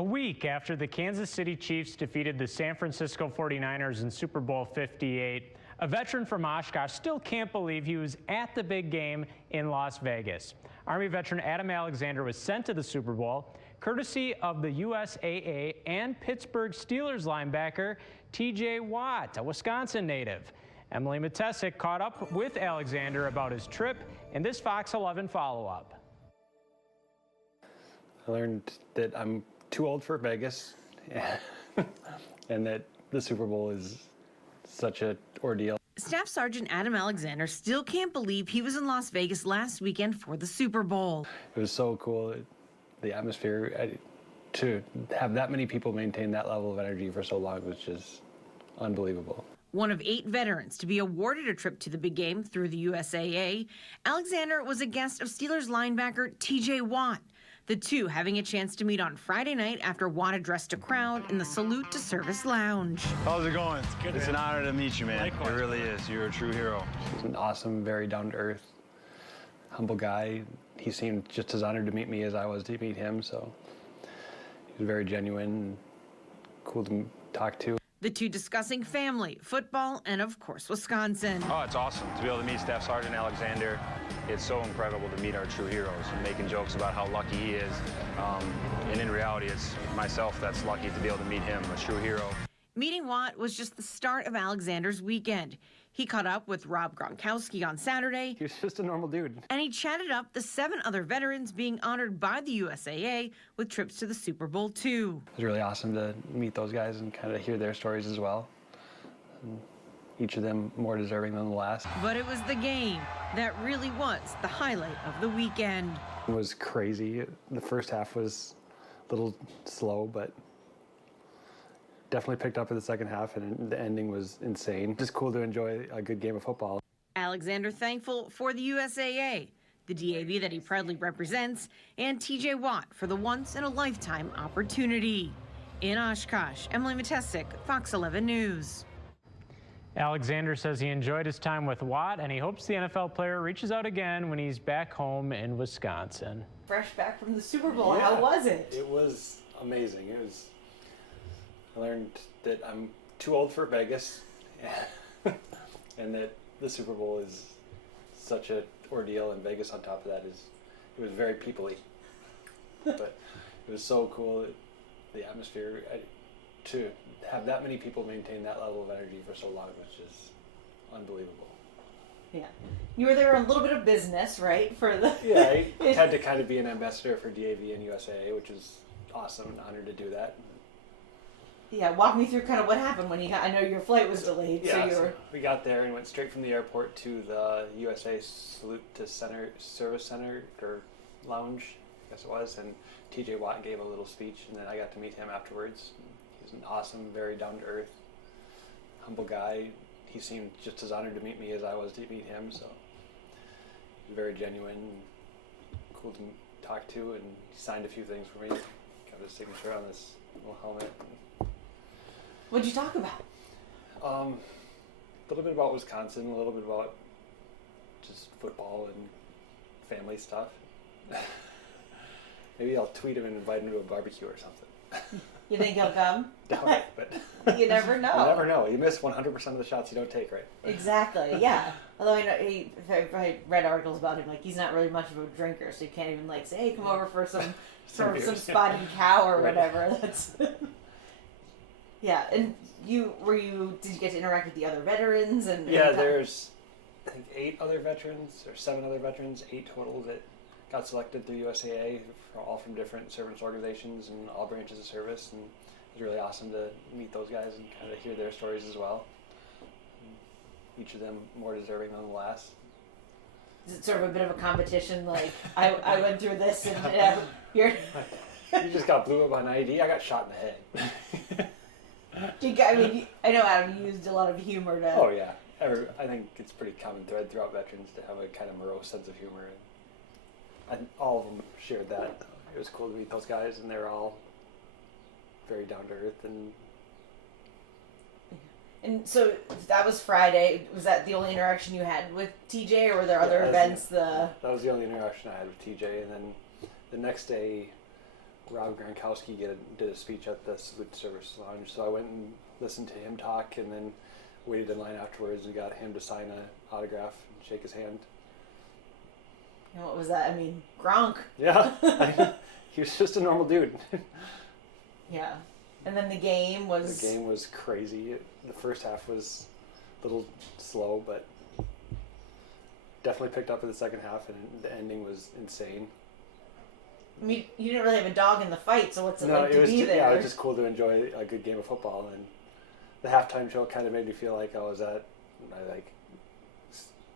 A week after the Kansas City Chiefs defeated the San Francisco 49ers in Super Bowl LVIII, a veteran from Oshkosh still can't believe he was at the big game in Las Vegas. Army veteran Adam Alexander was sent to the Super Bowl courtesy of the USAA and Pittsburgh Steelers linebacker TJ Watt, a Wisconsin native. Emily Matesic caught up with Alexander about his trip in this Fox 11 follow-up. I learned that I'm too old for Vegas and that the Super Bowl is such an ordeal. Staff Sergeant Adam Alexander still can't believe he was in Las Vegas last weekend for the Super Bowl. It was so cool, the atmosphere. To have that many people maintain that level of energy for so long was just unbelievable. One of 8 veterans to be awarded a trip to the big game through the USAA, Alexander was a guest of Steelers linebacker TJ Watt, the two having a chance to meet on Friday night after Watt addressed a crowd in the Salute to Service Lounge. How's it going? It's good, It's man. an honor to meet you, man. Likewise. It really is. You're a true hero. He's an awesome, very down-to-earth, humble guy. He seemed just as honored to meet me as I was to meet him, so he was very genuine and cool to talk to. The two discussing family, football, and of course, Wisconsin. Oh, it's awesome to be able to meet Staff Sgt. Alexander. It's so incredible to meet our true heroes and making jokes about how lucky he is. And in reality, it's myself that's lucky to be able to meet him, a true hero. Meeting Watt was just the start of Alexander's weekend. He caught up with Rob Gronkowski on Saturday, He was just a normal dude. and he chatted up the 7 other veterans being honored by the USAA with trips to the Super Bowl II. It was really awesome to meet those guys and kind of hear their stories as well. And each of them more deserving than the last. But it was the game that really was the highlight of the weekend. It was crazy. The first half was a little slow, but definitely picked up in the second half, and the ending was insane. Just cool to enjoy a good game of football. Alexander thankful for the USAA, the DAV that he proudly represents, and TJ Watt for the once-in-a-lifetime opportunity. In Oshkosh, Emily Matesic, Fox 11 News. Alexander says he enjoyed his time with Watt, and he hopes the NFL player reaches out again when he's back home in Wisconsin. Fresh back from the Super Bowl, Yeah, how was it? It was amazing. I learned that I'm too old for Vegas and that the Super Bowl is such an ordeal, and Vegas on top of that it was very people-y. But it was so cool, the atmosphere. To have that many people maintain that level of energy for so long was just unbelievable. Yeah. You were there on a little bit of business, right? For the Yeah, I had to kind of be an ambassador for DAV and USAA, which was awesome and honored to do that. Yeah, walk me through kind of what happened when you got, I know your flight was delayed, Yeah, so you were... we got there and went straight from the airport to the USA Salute to Service Center, or Lounge, I guess it was, and TJ Watt gave a little speech, and then I got to meet him afterwards. He was an awesome, very down-to-earth, humble guy. He seemed just as honored to meet me as I was to meet him, so he was very genuine and cool to talk to, and he signed a few things for me. Got his signature on this little helmet. What'd you talk about? A little bit about Wisconsin, a little bit about just football and family stuff. Maybe I'll tweet him and invite him to a barbecue or something. You think he'll come? Doubt it, but You never know. you never know. You miss 100% of the shots you don't take, right? Exactly, yeah. Although I know if I read articles about him, like he's not really much of a drinker, so you can't even like say, hey, come over for some Some some beers. spotted cow or Right. whatever. That's yeah. And did you get to interact with the other veterans and Yeah, there's I think 8 other veterans or 7 other veterans, 8 total that got selected through USAA, all from different service organizations and all branches of service, and it was really awesome to meet those guys and kind of hear their stories as well. And each of them more deserving than the last. Is it sort of a bit of a competition? Like I went through this and you're. You just got blew up on ID. I got shot in the head. I know Adam, you used a lot of humor to. Oh yeah, I think it's a pretty common thread throughout veterans to have a kind of morose sense of humor, and all of them shared that. It was cool to meet those guys, and they're all very down to earth. And so that was Friday. Was that the only interaction you had with TJ, or were there other Yeah, events? that was the only interaction I had with TJ, and then the next day Rob Gronkowski did a speech at the Salute to Service Lounge, so I went and listened to him talk, and then waited in line afterwards and got him to sign an autograph and shake his hand. And what was that? I mean, Gronk. Yeah, he was just a normal dude. Yeah. And then the game was... The game was crazy. The first half was a little slow, but definitely picked up in the second half, and the ending was insane. I mean, you didn't really have a dog in the fight, so what's it like to be there? Yeah, it was just cool to enjoy a good game of football, and the halftime show kind of made me feel like I was at my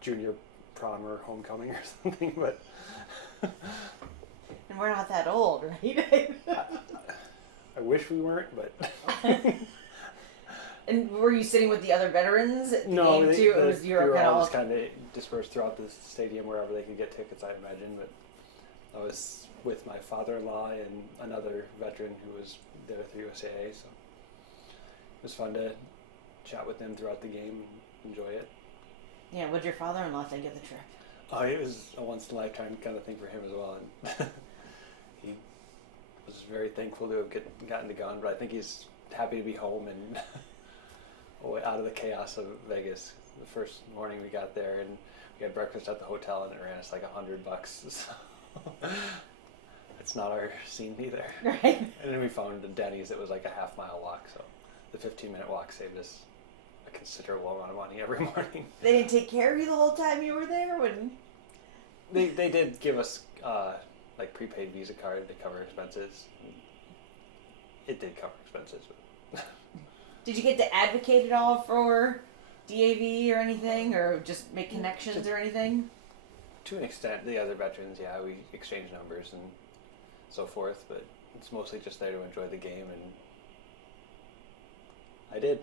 junior prom or homecoming or something, but... And we're not that old, right? I wish we weren't, but... And were you sitting with the other veterans at the No, game too? It was they were all just kind of dispersed throughout the stadium wherever they could get tickets, I imagine. But I was with my father-in-law and another veteran who was there with the USAA, so it was fun to chat with them throughout the game and enjoy it. Yeah, what did your father-in-law think of the trip? Oh, it was a once-in-a-lifetime kind of thing for him as well. And he was very thankful to have gotten to go, but I think he's happy to be home and out of the chaos of Vegas. The first morning we got there, and we had breakfast at the hotel, and it ran us like $100. So it's not our scene either. Right. And then we found a Denny's that was like a half-mile walk, so the 15-minute walk saved us a considerable amount of money every morning. They didn't take care of you the whole time you were there? They did give us like prepaid Visa card to cover expenses. It did cover expenses, but Did you get to advocate at all for DAV or anything, or just make connections or anything? to an extent, the other veterans, yeah, we exchange numbers and so forth, but it's mostly just there to enjoy the game, and I did.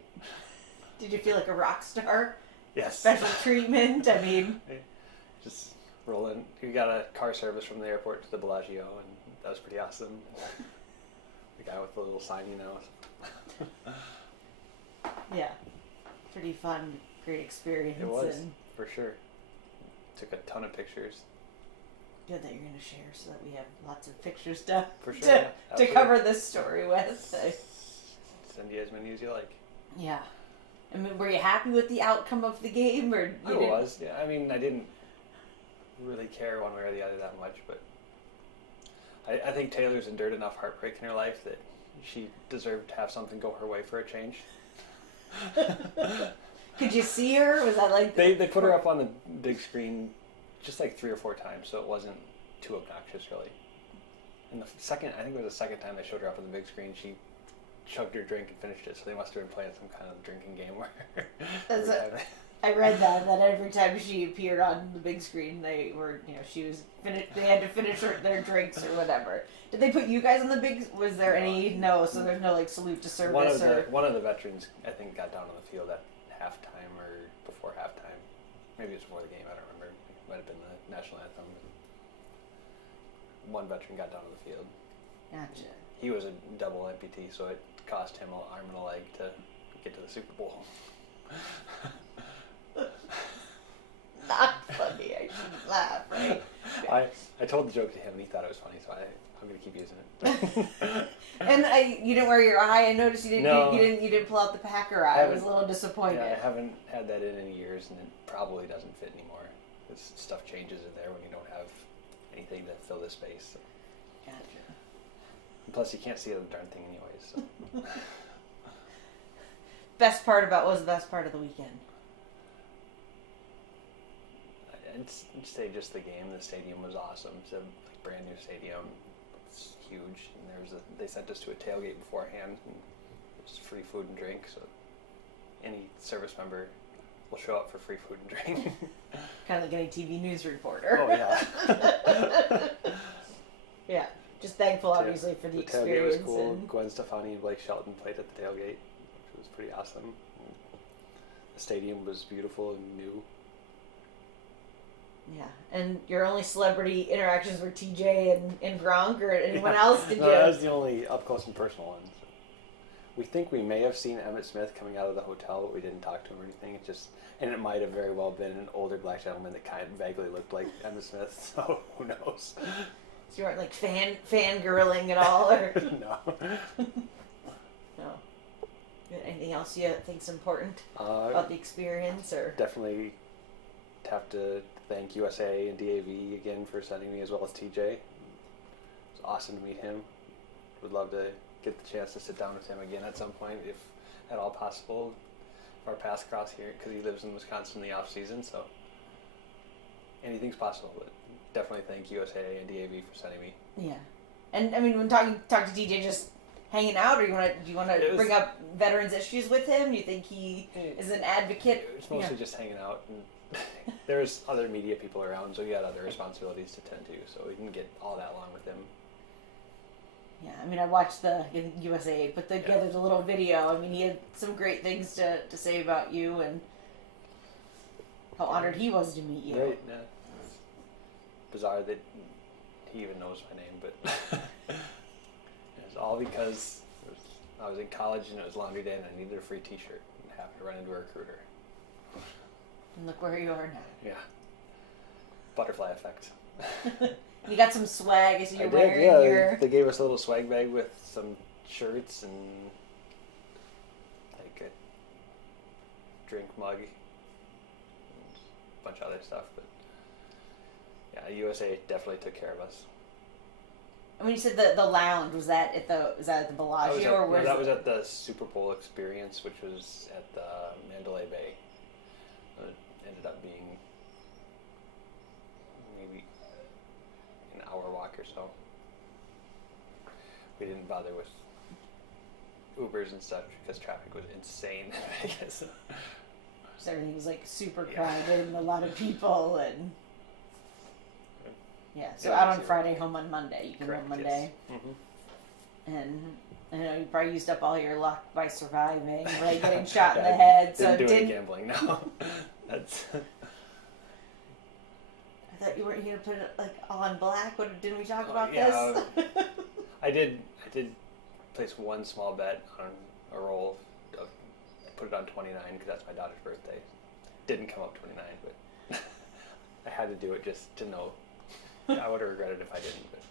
Did you feel like a rock star? Yes. Special treatment? I mean... Just rolling. We got a car service from the airport to the Bellagio, and that was pretty awesome. The guy with the little sign, you know. Yeah. Pretty fun, great experience. It was, and for sure. Took a ton of pictures. good that you're going to share so that we have lots of pictures to, For sure, to, yeah, to absolutely. cover this story with. So, Send you as many as you like. yeah. I mean, were you happy with the outcome of the game? Or I was, yeah. I mean, I didn't really care one way or the other that much, but I think Taylor's endured enough heartbreak in her life that she deserved to have something go her way for a change. Could you see her? Was that like... They put her up on the big screen just like 3 or 4 times, so it wasn't too obnoxious, really. And I think it was the second time they showed her up on the big screen, she chugged her drink and finished it, so they must have been playing some kind of drinking game where I read that every time she appeared on the big screen, they were, she was they had to finish their drinks or whatever. Did they put you guys on the big? Was there any? No, so there's no like salute to service one of the veterans, I think, got down on the field at halftime or before halftime. Maybe it was before the game. I don't remember. It might have been the national anthem. One veteran got down on the field. Gotcha. He was a double amputee, so it cost him an arm and a leg to get to the Super Bowl. Not funny. I shouldn't laugh, right? I told the joke to him and he thought it was funny, so I'm gonna keep using it. And you didn't wear your eye. I noticed you didn't. No. You didn't pull out the Packer eye. I was a little disappointed. Yeah, I haven't had that in any years, and it probably doesn't fit anymore. Because stuff changes in there when you don't have anything to fill the space. So. Gotcha. And plus, you can't see the darn thing anyways. So. What was the best part of the weekend? I'd say just the game. The stadium was awesome. It's a brand new stadium. It's huge. And they sent us to a tailgate beforehand. And it was free food and drink. So any service member will show up for free food and drink. Kind of like any TV news reporter. Oh yeah. Yeah. Just thankful, obviously, for the experience. Tailgate was cool. And... Gwen Stefani and Blake Shelton played at the tailgate, which was pretty awesome. The stadium was beautiful and new. Yeah, and your only celebrity interactions were TJ and Gronk, or anyone else? Did no, you? That was the only up close and personal one. So. We think we may have seen Emmitt Smith coming out of the hotel, but we didn't talk to him or anything. And it might have very well been an older black gentleman that kind of vaguely looked like Emmitt Smith. So who knows? So you weren't like fangirling at all, or No. no? Anything else you think's important about the experience, or? Definitely have to thank USA and DAV again for sending me, as well as TJ. It was awesome to meet him. Would love to get the chance to sit down with him again at some point, if at all possible. If our paths cross here, because he lives in Wisconsin in the off season, so anything's possible. But definitely thank USA and DAV for sending me. Yeah, and I mean, when talk to DJ, just hanging out, or do you want to bring up veterans issues with him? You think he is an advocate? It's mostly just hanging out, and there's other media people around, so he had other responsibilities to tend to, so we didn't get all that long with him. Yeah, I mean, I watched the USA put together the little video. I mean, he had some great things to say about you, and how honored he was to meet you. Right. Yeah. It's bizarre that he even knows my name, but it was all because I was in college and it was laundry day and I needed a free T-shirt and happened to run into a recruiter. And look where you are now. Yeah. Butterfly effect. You got some swag. I see you're wearing yeah. your. They gave us a little swag bag with some shirts and like a drink mug and a bunch of other stuff. But yeah, USA definitely took care of us. I mean, you said the lounge was that at the Bellagio, or where? That was at the Super Bowl experience, which was at the Mandalay Bay. It ended up being maybe an hour walk or so. We didn't bother with Ubers and stuff because traffic was insane, I guess. So everything was like super crowded and a lot of people, and so out on Friday, home on Monday. You came home Monday. Yes. Mm-hmm. And I know you probably used up all your luck by surviving, like getting shot in the head. So didn't do any gambling, no. That's. I thought you weren't going to put it like all on black. Didn't we talk about this? I did place one small bet on a roll. Put it on 29 because that's my daughter's birthday. Didn't come up 29, but I had to do it just to know. I would have regretted if I didn't. But